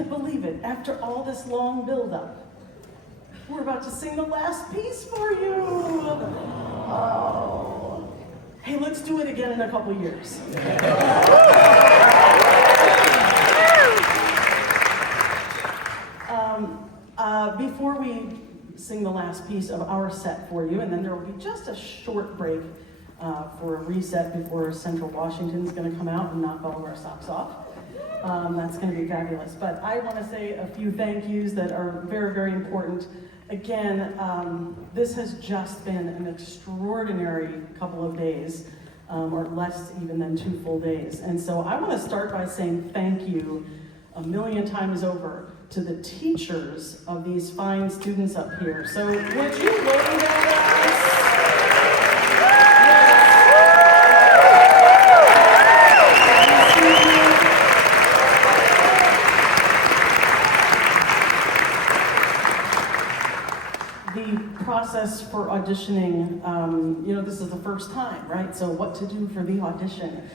can't believe it. After all this long build-up, we're about to sing the last piece for you. Oh. Hey, let's do it again in a couple years. Before we sing the last piece of our set for you, and then there will be just a short break for a reset before Central Washington's going to come out and knock all of our socks off. That's going to be fabulous. But I want to say a few thank yous that are very, very important. Again, this has just been an extraordinary couple of days, or less even than 2 full days. And so I want to start by saying thank you a million times over to the teachers of these fine students up here. So would you wave at us? The process for auditioning, this is the first time, right? So what to do for the audition.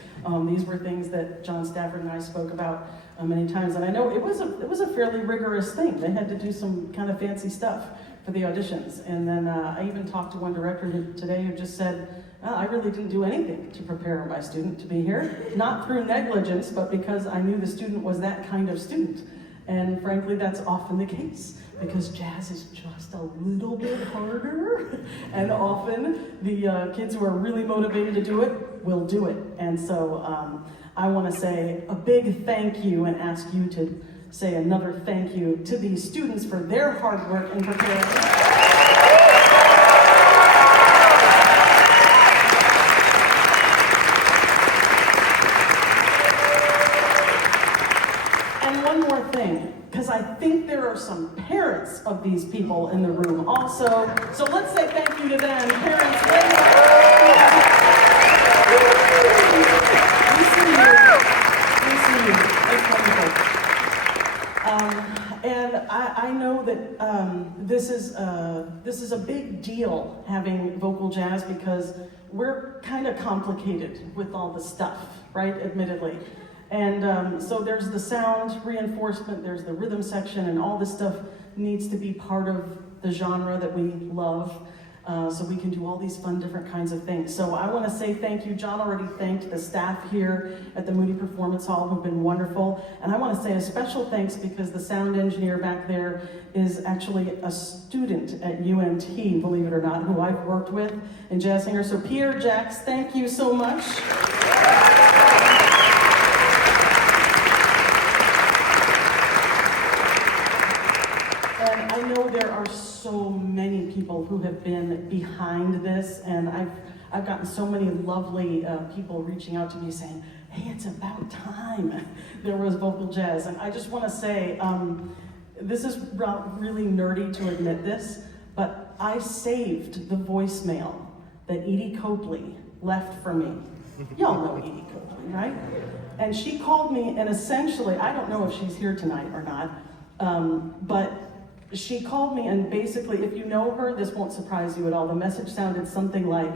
These were things that John Stafford and I spoke about many times, and I know it was a fairly rigorous thing. They had to do some kind of fancy stuff for the auditions, and then I even talked to one director today who just said, I really didn't do anything to prepare my student to be here, not through negligence, but because I knew the student was that kind of student. And frankly, that's often the case, because jazz is just a little bit harder, and often the kids who are really motivated to do it will do it. And so I want to say a big thank you and ask you to say another thank you to these students for their hard work in preparing. Because I think there are some parents of these people in the room also. So let's say thank you to them. Parents, we see you. It's wonderful. And I know that this is a big deal, having vocal jazz, because we're kind of complicated with all the stuff, right? Admittedly. And so there's the sound reinforcement, there's the rhythm section, and all this stuff needs to be part of the genre that we love, so we can do all these fun different kinds of things. So I want to say thank you. John already thanked the staff here at the Moody Performance Hall, who've been wonderful. And I want to say a special thanks because the sound engineer back there is actually a student at UNT, believe it or not, who I've worked with in Jazz Singer. So Pierre Jacks, thank you so much. I know there are so many people who have been behind this, and I've gotten so many lovely people reaching out to me saying, hey, it's about time there was vocal jazz. And I just want to say, this is really nerdy to admit this, but I saved the voicemail that Edie Copley left for me. Y'all know Edie Copley, right? And she called me, and essentially, I don't know if she's here tonight or not, but she called me, and basically, if you know her, this won't surprise you at all. The message sounded something like,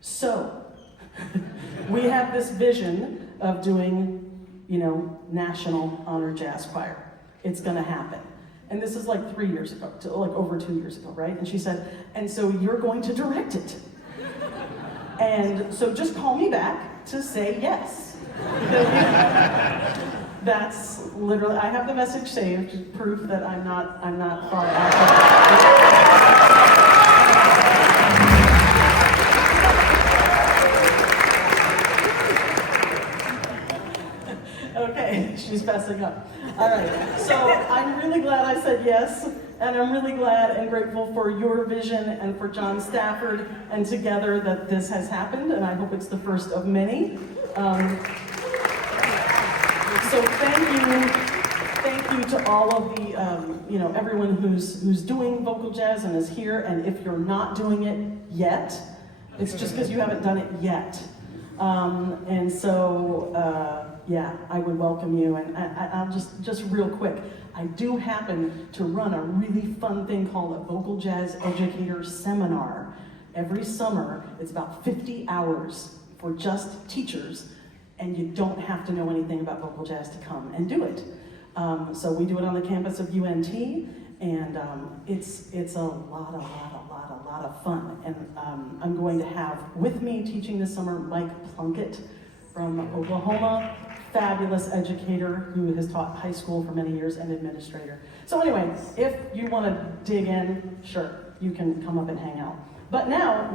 so, we have this vision of doing, National Honor Jazz Choir. It's gonna happen. And this is like 3 years ago, like over 2 years ago, right? And she said, and so you're going to direct it. And so just call me back to say yes. That's literally, I have the message saved, proof that I'm not far out. Okay, she's fessing up. All right, so I'm really glad I said yes, and I'm really glad and grateful for your vision and for John Stafford and together that this has happened, and I hope it's the first of many. So thank you to all of the, everyone who's doing vocal jazz and is here. And if you're not doing it yet, it's just because you haven't done it yet. And so, I would welcome you. And I'll just real quick, I do happen to run a really fun thing called a Vocal Jazz Educator Seminar. Every summer, it's about 50 hours for just teachers. And you don't have to know anything about vocal jazz to come and do it. So we do it on the campus of UNT, and it's a lot of fun. And I'm going to have with me teaching this summer Mike Plunkett from Oklahoma, fabulous educator who has taught high school for many years and administrator. So anyway, if you want to dig in, sure, you can come up and hang out. But now,